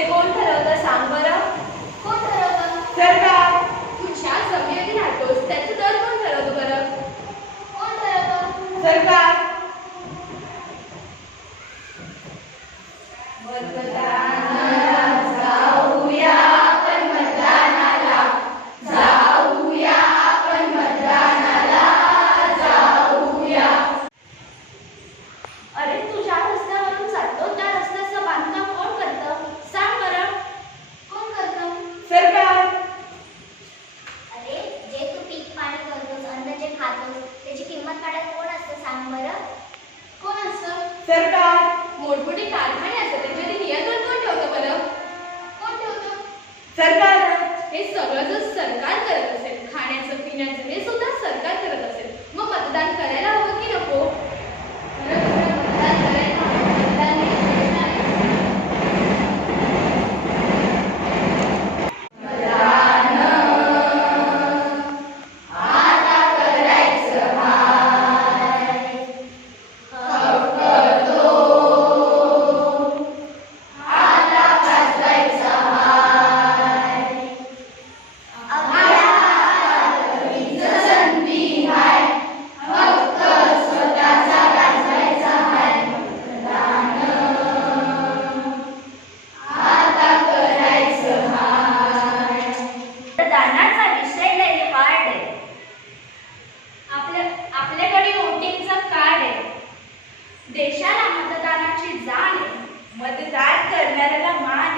हे कोण ठरवतं? सांग बरं. कोण ठरवतं? सरकार. तुझ्या जमिनी राहतोस त्याचं दर कोण ठरवतो बरं? कोण ठरवतं? सरकार. बरं मोठमोठे कारखाने असतात त्यांच्या नियंत्रण कोण ठेवतं बरं? कोण ठेवतं? सरकार. हे सगळं जर सरकार करत असेल खाण्याचं पिण्याचं देशाला मतदानाची जाण मतदान करणाऱ्याला मान